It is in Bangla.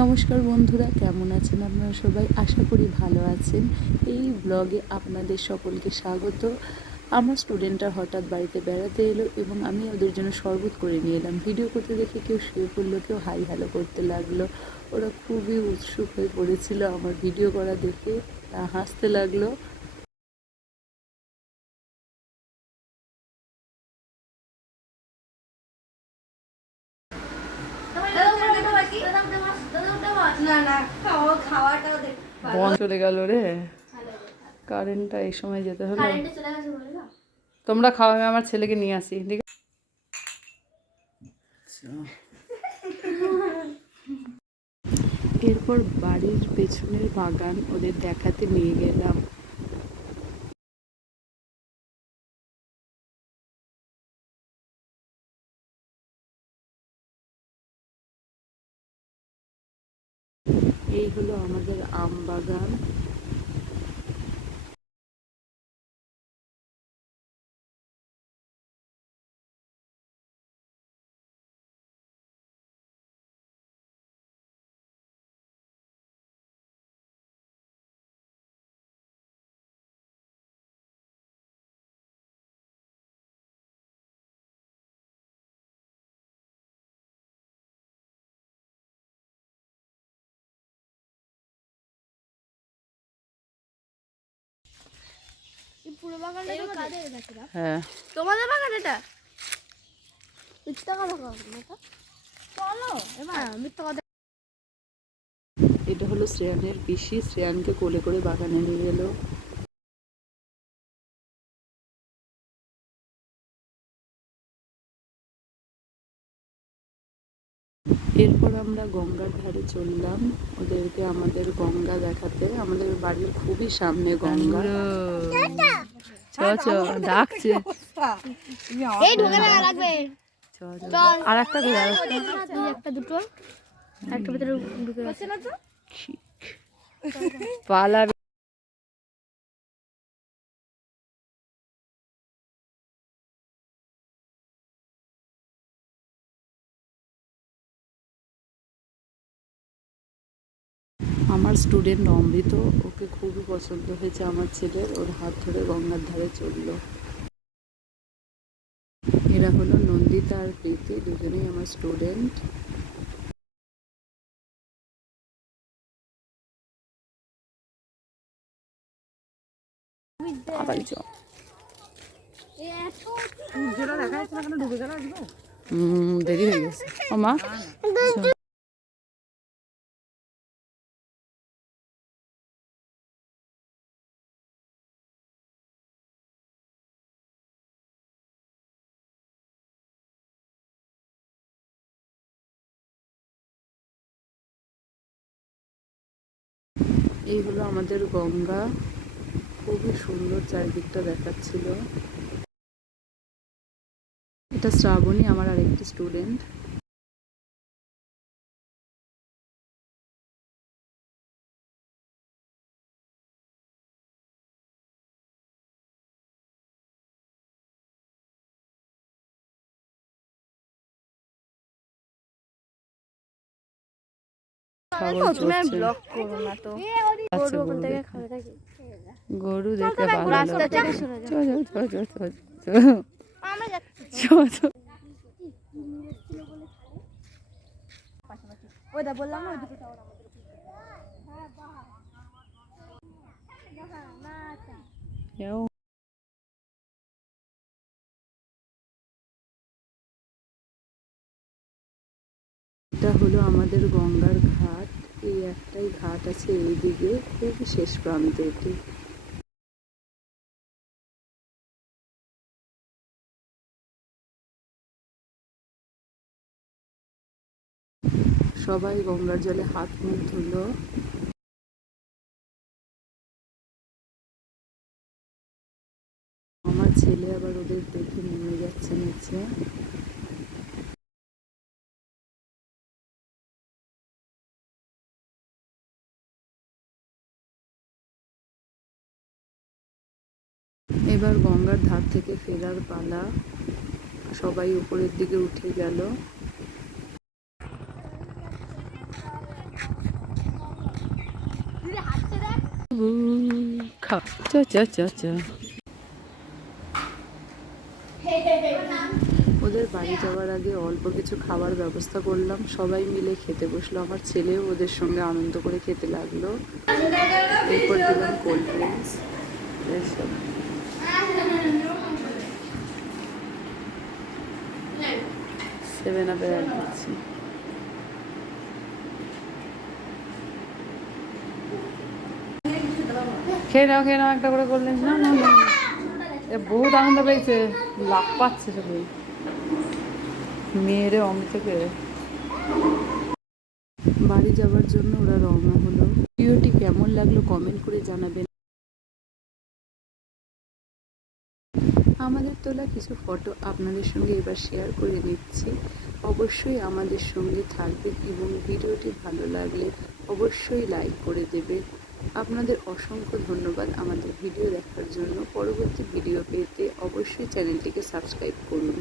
নমস্কার বন্ধুরা, কেমন আছেন আপনারা সবাই? আশা করি ভালো আছেন। এই ব্লগে আপনাদের সকলকে স্বাগত। আমার স্টুডেন্টরা হঠাৎ বাড়িতে বেড়াতে এলো এবং আমি ওদের জন্য শরবত করে নিয়ে এলাম। ভিডিও করতে দেখে কেউ শুয়ে পড়লো, কেউ হাই হ্যালো করতে লাগলো। ওরা খুবই উৎসুক হয়ে পড়েছিল আমার ভিডিও করা দেখে, হাসতে লাগলো। চলে গেল রে কারেন্টটা, এই সময় যেতে হলো। তোমরা খাও, আমি আমার ছেলেকে নিয়ে আসি। ঠিক আছে, এরপর বাড়ির পেছনের বাগান ওদের দেখাতে নিয়ে গেলাম। এই হলো আমাদের আম বাগান। হ্যাঁ, তোমাদের বাগান এটা? চলো এবার এটা হলো শ্রেয়ানের পিসি। শ্রেয়ানকে কোলে করে বাগানে নিয়ে গেল। এরপর আমরা গঙ্গার ধারে চললাম ওদেরকে আমাদের গঙ্গা দেখাতে। আমাদের বাড়ির খুবই সামনে গঙ্গা। ডাকছে, আর একটা দুটো একটা ভিতরে ঢুকে পালাবে। আমার স্টুডেন্ট অমৃত, ওকে খুবই পছন্দ হয়েছে আমার ছেলের। ওর হাত ধরে গঙ্গার ধারে চললো। এরা হলো নন্দিতা আর প্রীতি, দুজনেই আমার স্টুডেন্ট। দেরি হয়ে গেছে ও মা। এই হলো আমাদের গঙ্গা, খুবই সুন্দর চারিদিকটা দেখাচ্ছিল। এটা শ্রাবণী, আমার আরেকটি স্টুডেন্ট। গরু দেখে ভালো এটা হলো আমাদের গঙ্গার ঘাট। এই একটাই ঘাট আছে এইদিকে, খুবই শেষ প্রান্তে এটি। সবাই গঙ্গার জলে হাত মুখ ধুলো। আমার ছেলে আবার ওদের দেখে নেমে যাচ্ছে নিচে। এবার গঙ্গার ধার থেকে ফেরার পালা। সবাই উপরের দিকে উঠে গেল। খা চা চা চা চা। ওদের বাড়ি যাওয়ার আগে অল্প কিছু খাবার ব্যবস্থা করলাম, সবাই মিলে খেতে বসলো। আমার ছেলেও ওদের সঙ্গে আনন্দ করে খেতে লাগলো। এরপর দিলাম কোল্ড ড্রিঙ্কস, এসব 7 আপের অ্যাড দিচ্ছি। খেয়ে নাও একটা করে কোল্ড ড্রিঙ্কস। না না না, এ বহুত আনন্দ পেয়েছে, লাভ পাচ্ছে সবাই মেয়েরে অমৃত থেকে। বাড়ি যাওয়ার জন্য ওরা রওনা হলো। ভিডিওটি কেমন লাগলো কমেন্ট করে জানাবেন। আমাদের তোলা কিছু ফটো আপনাদের সঙ্গে এবার শেয়ার করে নিচ্ছি। অবশ্যই আমাদের সঙ্গে থাকবেন এবং ভিডিওটি ভালো লাগলে অবশ্যই লাইক করে দেবে। আপনাদের অসংখ্য ধন্যবাদ আমাদের ভিডিও দেখার জন্য। পরবর্তী ভিডিও পেতে অবশ্যই চ্যানেলটিকে সাবস্ক্রাইব করুন।